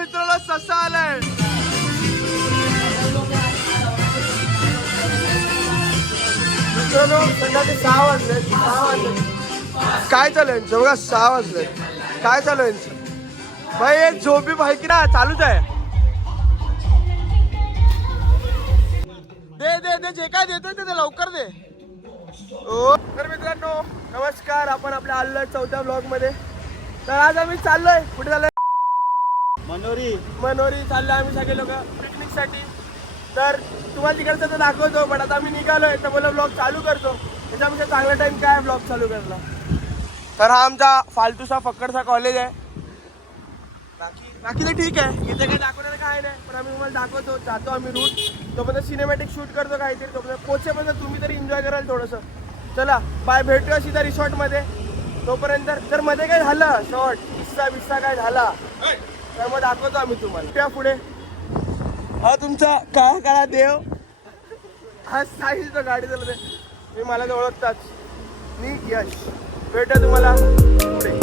मित्रांनो ससा आलाय. मित्रांनो संध्याकाळी 6 वाजले. काय चालू आहे बघा, 6 वाजले. काय चालू आहे भाई? झोपी भाई की ना चालूच आहे. दे दे दे, जे काय देतोय ते लवकर दे. ओ तर मित्रांनो नमस्कार, आपण आपल्या आलोय 4थ्या ब्लॉग मध्ये. तर आज आम्ही चाललोय, कुठे चाललोय? मनोरी चाललोय आम्ही सगळे लोक पिकनिक साठी. तर तुम्हाला तिकडचं तर दाखवतो, पण आता आम्ही निघालोय तर मला ब्लॉग चालू करतो. त्याच्यापेक्षा चांगला टाइम काय ब्लॉग चालू करला. तर हा आमचा फालतूसा फक्कडचा कॉलेज आहे. बाकी तर ठीक आहे, इथे काही दाखवण्याचं काय नाही, पण आम्ही तुम्हाला दाखवतो. जातो आम्ही रूट, तोपर्यंत सिनेमॅटिक शूट करतो काहीतरी. तोपर्यंत पोहोचेपर्यंत तुम्ही तरी एन्जॉय कराल थोडंसं. चला बाय, भेटूया सीधा रिसॉर्टमध्ये. तोपर्यंत जर मध्ये काय झालं, शॉर्ट किस्सा काय झाला तर मग दाखवतो आम्ही तुम्हाला. त्या पुढे हा तुमचा काळा देव, हा साहिल तो गाडी चालवते. मी मला तर ओळखताच, मी यश. भेटूया तुम्हाला पुढे.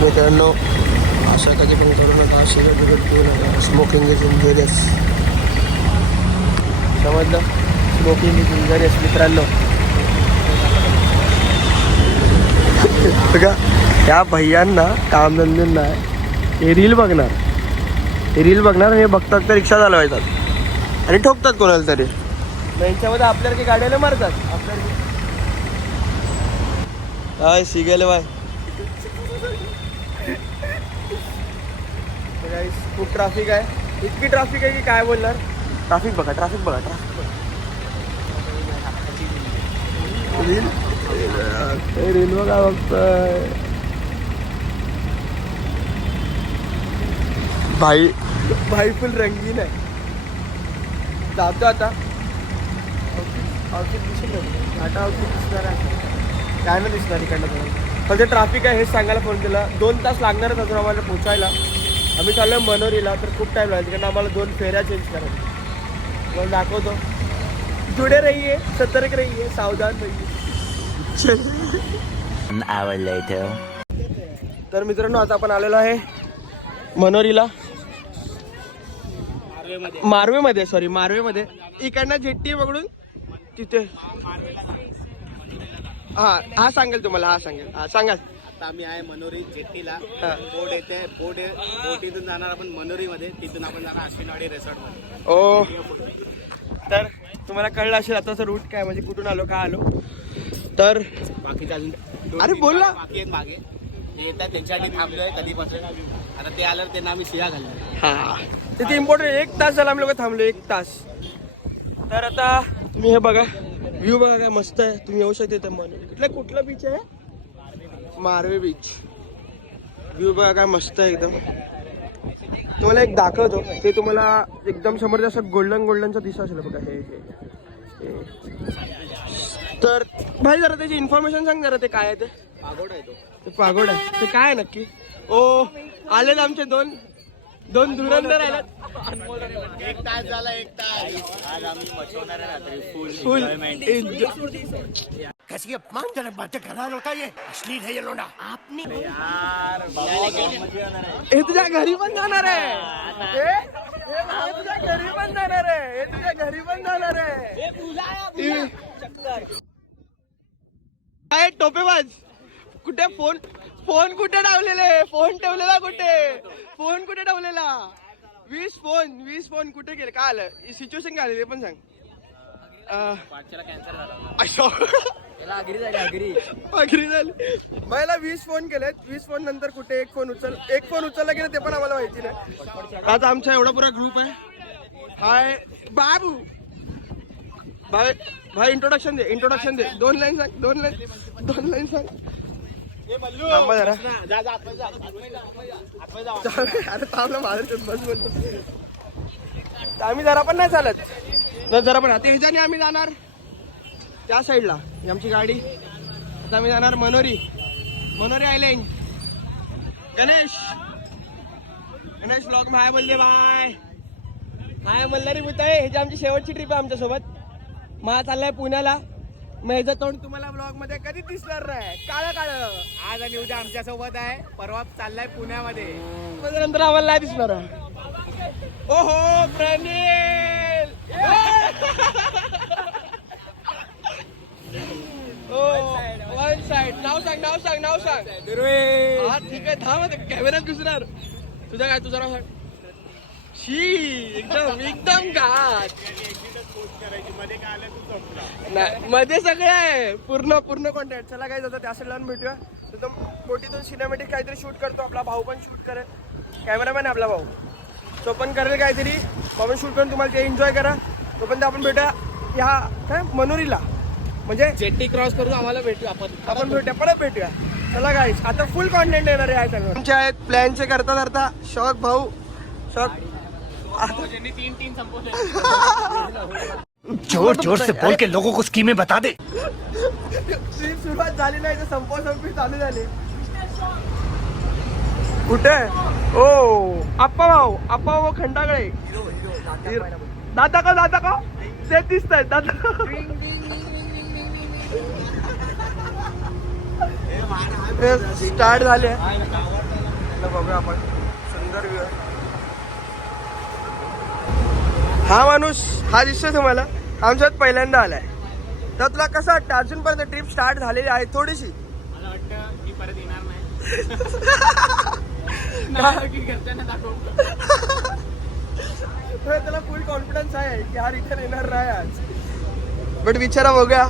मित्रांनो असं कधी पण करू नका. सिगरेट पिऊ नका. Smoking is injurious. समजलं? स्मोकिंग इज इंजुरियस मित्रांनो. बघा या भैयांना कामधंद्यांना हे रील बघणार आणि हे बघतात तर रिक्षा चालवायतात आणि ठोकतात कोणाला तरी. यांच्यामध्ये आपल्याला गाड्याला मारतात. आपल्याला काय शिकायला बाय. खूप ट्रॅफिक आहे, इतकी ट्रॅफिक आहे की काय बोलणार. ट्रॅफिक बघा. रील बघा बघतोय भाई फुल रंगीन आहे. जातो आता. आउटफिट दिसणार, आता आउटफिट दिसणार आहे काय ना दिसणार इकडनं. पण ते ट्रॅफिक आहे हेच सांगायला फोन केला. 2 तास लागणारच अजून आम्हाला पोचायला. आम्ही चाललोय मनोरीला, तर खूप टाईम लागेल कारण आम्हाला 2 फेऱ्या चेंज करायच्या. मग दाखवतो. जुडे रहिये, सतर्क रहिये, सावधान रहिये. तर मित्रांनो आता आपण आलेलो आहे मनोरीला, मारवेमध्ये. इकडनं जेट्टी पकडून तिथे हा सांगेल तुम्हाला. हा सांगाल. आता आम्ही आहे मनोरी जेट्टीला. बोट येते, बोटीतून जाणार आपण मनोरीमध्ये. तिथून आपण जाणार अश्विनवाडी रिसॉर्टमध्ये. ओ तर तुम्हाला कळलं असेल आताचा रूट काय, म्हणजे कुठून आलो काय आलो. तर बाकीचे अजून अरे बोल ना. बाकी आहेत मागे, ते येतात त्यांच्यासाठी थांबलोय कधीपासून. आता ते आल्यावर त्यांना आम्ही शिया घालणार. हा तिथे इम्पॉर्टंट 1 तास झाला आम्ही लोक थांबलो, 1 तास. तर आता तुम्ही हे बघा, व्ह्यू बघा काय मस्त आहे. तुम्ही येऊ शकता इथं मनोरी. कुठला बीच आहे? मारवे बीच. व्ह्यू बघा काय मस्त आहे एकदम. तुम्हाला एक दाखवतो, ते तुम्हाला एकदम समोर असं गोल्डनचा दिसा असेल बघा. हे तर भाई जरा त्याची इन्फॉर्मेशन सांग जरा. ते काय आहे? ते पागोड आहे. ते पागोड आहे. ते काय आहे नक्की? ओ आलेत आमचे दोन धुरंधर आलेत. 1 तास झाला. 1 तास आज आम्ही मचवणार आहे रात्री फुल कैसी अपमानजनक बातें कर रहा होता. ये अश्लील है ये लोना. आपने यार हे तुझ्या घरी पण जाणार आहे. हे तुझ्या घरी पण जाणार आहे. काय टोपेबाज. कुठे फोन कुठे ठेवलेले? फोन ठेवलेला ठेवलेला? 20 फोन कुठे गेले? काय आलं? सिच्युएशन काय आली ते पण सांग. अग्री झाली. मला 20 फोन केलेत. 20 फोन नंतर कुठे एक फोन उचलला गेला ते पण आम्हाला माहिती नाही. आज आमचा एवढा पुरा ग्रुप आहे. हाय बाबू. भाई इंट्रोडक्शन दे. 2 लाईन सांग. थांबा जरा. अरे थांबला माझं बस बोलतो. आम्ही जरा पण नाही चालत. जरा पण आता हिजाने आम्ही जाणार त्या साईडला. आमची गाडी. आता आम्ही जाणार मनोरी आयलँड. गणेश गणेश ब्लॉग हाय बोलले बाय. हाय मल्हारी बुताय. ह्याची आमची शेवटची ट्रिप आहे आमच्यासोबत. मा चाललाय पुण्याला. मग ह्याचं तोंड तुम्हाला ब्लॉग मध्ये कधी दिसणार नाही. काळं काळं आज आणि उद्या आमच्या सोबत आहे. परवा चाललाय पुण्यामध्ये. नंतर आम्हाला नाही दिसणार. ओहो प्रणील. One side. नाव सांग नाव सांग नाव सांग. हा ठीक आहे थांब कॅमेऱ्यात घुसणार. तुझं काय तुझं नाव सांग. शी एकदम एकदम घात. नाही मध्ये सगळं आहे. पूर्ण पूर्ण कॉन्टॅक्ट. चला काय जातं त्या साईड लावून भेटूया. एकदम बोटीतून सिनेमॅटिक काहीतरी शूट करतो. आपला भाऊ पण शूट करेल. कॅमेरामॅन आहे आपला भाऊ. तो पण करेल काहीतरी. आपण शूट करून तुम्हाला ते एन्जॉय करा. तोपर्यंत आपण भेटूया ह्या काय मनोरीला. म्हणजे जेट्टी क्रॉस करून आम्हाला भेटू आपण भेटूया परत भेटूया. चला गाईस आता फुल कॉन्टेंट येणार आहे चॅनल. आमचे आहेत प्लॅनचे करता करता शौक भाऊ. शौक तीन संपवले. जोर जोर से बोल के लोगों को स्कीमें बता दे. ट्रिप सुरुवात झाली नाही तर संपी चालू झाली. कुठे ओ आप्पा भाऊ खंडागळे. दादा का ते दिसत आहेत दादा. स्टार्ट झाले. बघूया आपण सुंदर व्ह्यू. हा माणूस हा दिसतोय तुम्हाला आमच्यात पहिल्यांदा आलाय. तर तुला कसं वाटतं अजूनपर्यंत ट्रिप स्टार्ट झालेली आहे थोडीशी. मला वाटतं मी परत येणार नाही. घरच्यांना दाखवतो. त्याला फुल कॉन्फिडन्स आहे की हा रिटर्न येणार नाही आज. बट विचारा बघूया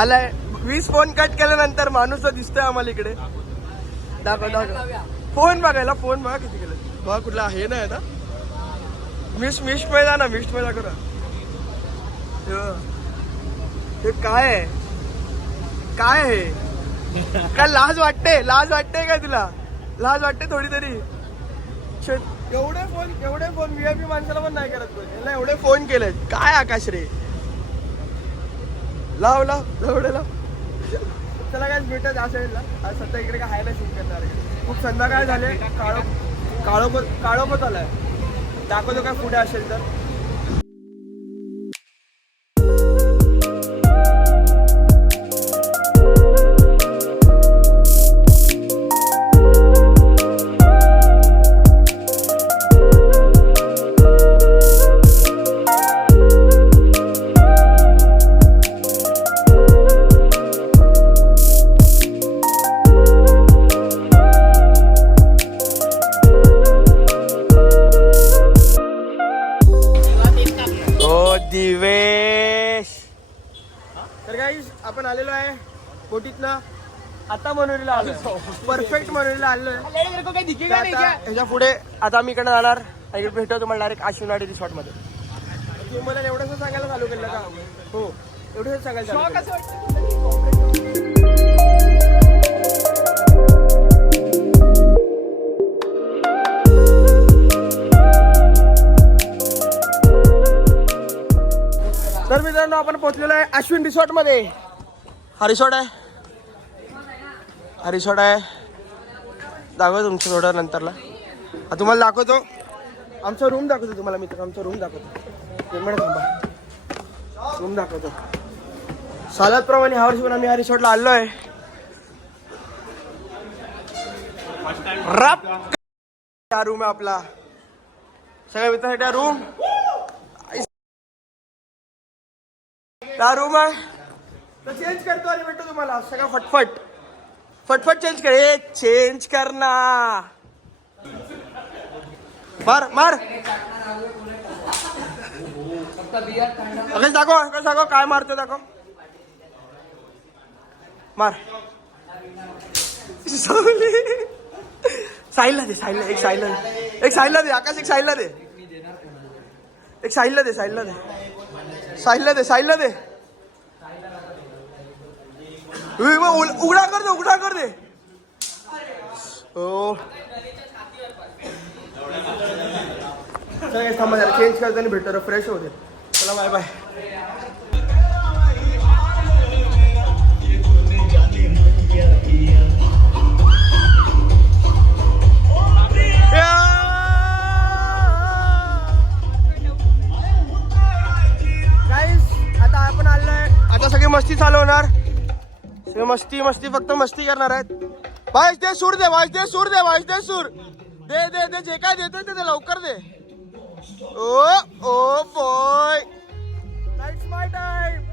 आलाय. 20 फोन कट केल्यानंतर माणूस दिसतोय आम्हाला इकडे. दाखव फोन बघायला. फोन बघा किती केलं बघा. कुठला हे नाही ना मिस्ट मध्ये जा ना. मिस्ट मध्ये दाखव ना. हे काय आहे काय आहे. काय लाज वाटते का तुला. लाज वाटते थोडी तरी. एवढे फोन VIP माणसाला पण नाही करत. याला एवढे फोन केले काय आकाश रे. लाव चला काय भेटत असेल ना. आज सध्या इकडे काय हायला शूट करणार आहे. खूप संध्याकाळ झाले. काळोख आलाय. दाखवतो काय पुढे असेल तर. दिवेश. तर गाईस आपण आलेलो आहे बोटीतनं. आता मनोरीला आलोय. परफेक्ट मनोरीला आलोय. ह्याच्या पुढे आता आम्ही इकडे जाणार. इकडे भेटतो तुम्हाला डायरेक्ट आशिवनाडी रिसॉर्ट मध्ये. तू मला एवढंच सांगायला चालू केलं का. हो एवढंच सांगायला. तर मित्रांनो आपण पोहोचलेलो आहे अश्विन रिसॉर्ट मध्ये. हा रिसॉर्ट आहे. दाखवतो तुमचं थोडं नंतरला. तुम्हाला दाखवतो आमचा रूम दाखवतो तुम्हाला मित्र. आमचा रूम दाखवतो. रूम दाखवतो. सालादप्रमाणे ह्या वर्षी पण आम्ही ह्या रिसॉर्टला आलो आहे. हा रूम आहे आपला. सगळ्या मित्रांसाठी रूम. रूम आहे तर चेंज करतो आणि भेटतो तुम्हाला. सगळं फटफट चेंज कर. चेंज करना. मार दाखव काय मारतो दाखव. मार. साईडला दे. एक साईडला दे. आकाश एक साईडला दे. साईडला दे. उघडा कर दे. हो थांबा जरा चेंज करताना भेटतो. फ्रेश होते. चला बाय बाय. ते मस्ती मस्ती फक्त मस्ती करणार आहेत. भाई दे सूर दे, भाई दे सूर दे, भाई दे सूर दे दे दे, जे काय देतोय ते लवकर दे. Oh oh boy, it's my time.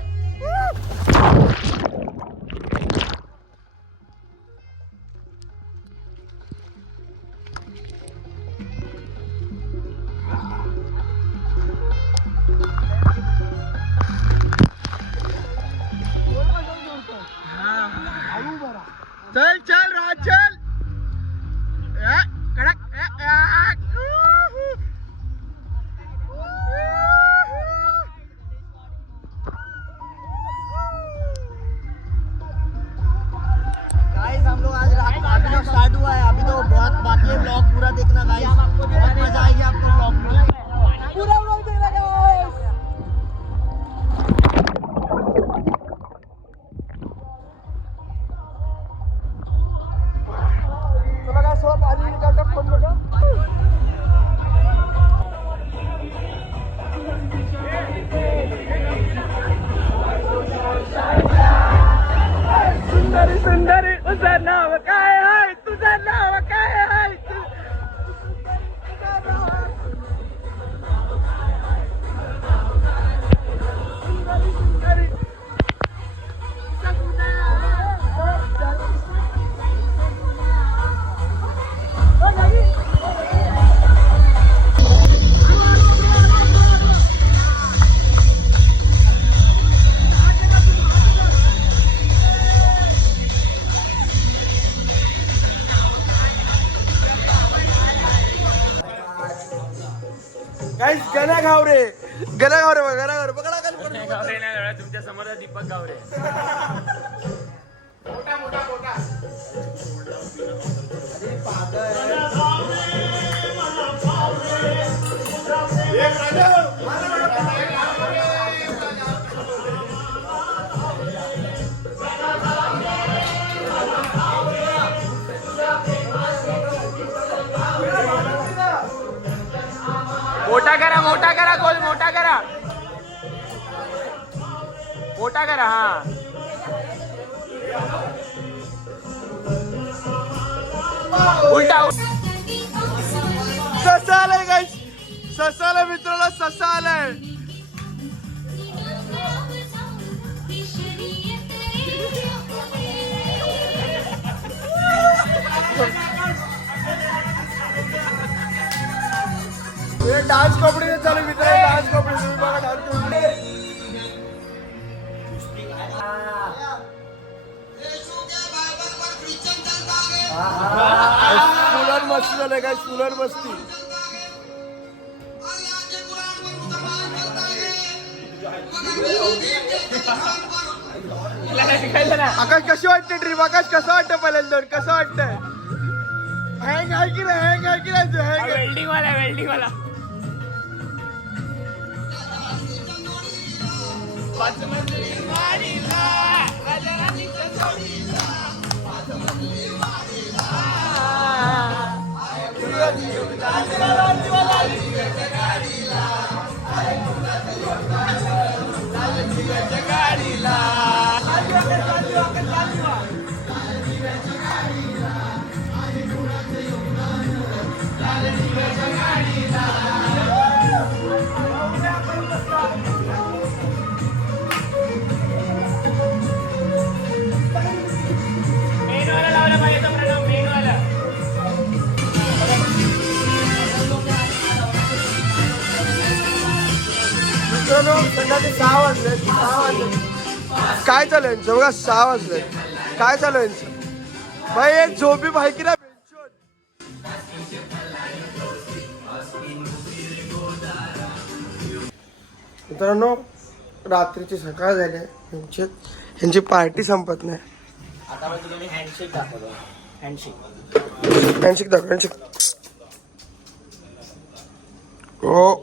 चल चल राज चल. कडक. गाइस हम लोग आज रात का ब्लॉग स्टार्ट हुआ है. अभी तो बहुत बाकी है ब्लॉग पूरा देखना गाइस. बहुत मजा आएगी आपको ब्लॉग में. पूरा ब्लॉग देखना गाइस. चला काय सो पाणी निकालता फोन बघा. सुंदरी सुंदरी तुझं नाव काय आहे, तुझं नाव काय आहे. सुंदरी सुंदरी गाइस गणा घावरे बघा तुमच्या समोर दीपक गावरे. मोठा करा गोल मोठा करा हा. उलटा ससा आलाय गाइस, ससा आलाय मित्राला, ससा आलाय. डान्स कॉम्पिटिशन चालू मित्रांनो, डान्स कॉम्पिटिशन. तुम्ही बघा डान्स फुलान मस्ती झालंय काय, फुलान मस्ती. आकाश कशी वाटते ट्रिप, आकाश कसं वाटतं पहिल्यांदा, कसं वाटतंय. हँग आहे की नाही, हँग आहे की नाही, हँग वेल्डिंग वाला मित्रांनो संध्याकाळी 6 वाजले. काय चालू यांचं बघा, 6 वाजले. काय चालू यांचं भाई, एक झोपी भाई की ना. मित्रांनो रात्रीची सकाळ झाली, यांची पार्टी संपत नाही. आता मी तुम्ही हँडशेक दाखवतो. हँडशेक दाखव, हँडशेक. ओ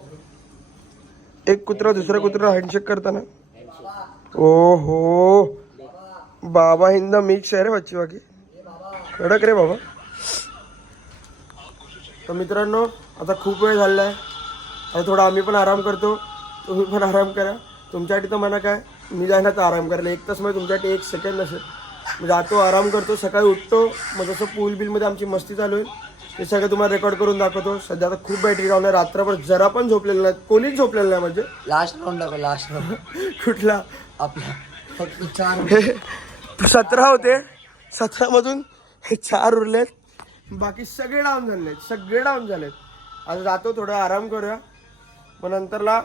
एक कुत्रा दुसरा कुत्रा हँडशेक करताना. ओ हो बाबा हिंदा मिक्स आहे रे बच्ची बाकी कडक रे बाबा. तर मित्रांनो आता खूप वेळ झालेला आहे, आता थोडा आम्ही पण आराम करतो, तुम्ही पण आराम करा. तुमच्यासाठी तर म्हणा काय, मी जाणार तर आराम करायला 1 तास मध्ये, तुमच्यासाठी 1 सेकंड नसेल. जातो आराम करतो, सकाळी उठतो, मग जसं पूल बिलमध्ये आमची मस्ती चालू आहे ते सगळं तुम्हाला रेकॉर्ड करून दाखवतो. सध्या आता खूप बॅटरी डाऊन आहे, रात्रभर जरा पण झोपलेलं नाही, कोणीच झोपलेलं नाही म्हणजे. लास्ट राउंड दाखव, लास्ट राउंड कुठला आपला फक्त 4 17 होते, 17 मधून हे 4 उरलेत, बाकी सगळे डाऊन झालेत. आता जातो थोडा आराम करूया, मग नंतरला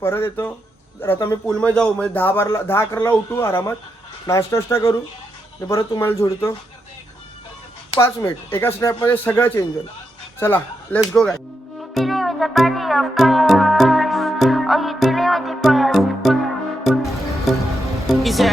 परत येतो. तर आता मी पूलमध्ये जाऊ, म्हणजे 10-11ला उठू, आरामात नाश्ता करू, आणि परत तुम्हाला जोडतो. 5 मिनिट एका स्नॅपमध्ये सगळं चेंज होईल. चला let's go guy. You dealing with the body, of course. Oh, you dealing with the boy. Dice,